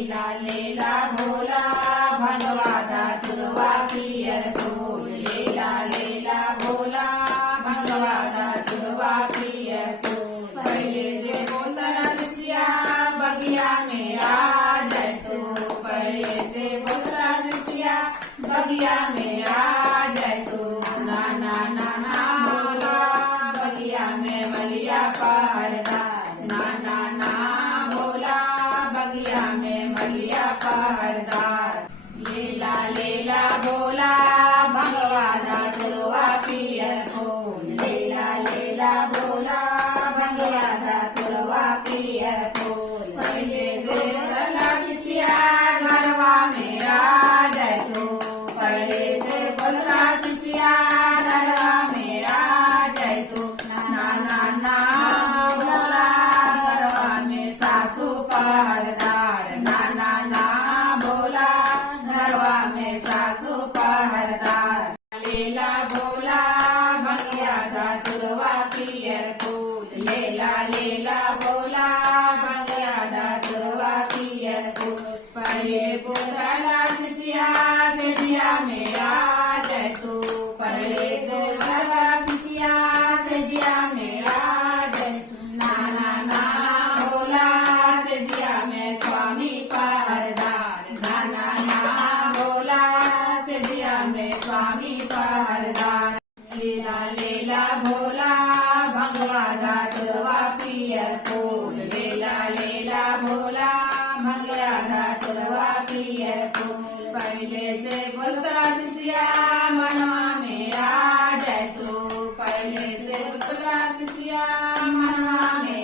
भोला pier भोला pier पहले से बोतला सिसिया बगिया में आ जाए पहले से बोतला सिसिया बगिया में आ पहरदार लेला भोला भंगिया दा तुरवा पियर फूल. लेला लेला भोला भंगिया दा तुरवा पियर फूल. पहले बोतला सिसिया से जिया में आ स्वामी लीला लीला भोला भगवादा तुरवा पियर फूल लीला लीला भोला भगवादा तुरवा पियर फूल पहले से बोलतरा सिसिया मनवा मेरा जय तू पहिले से बोलतरा सिसिया मनवा मेरा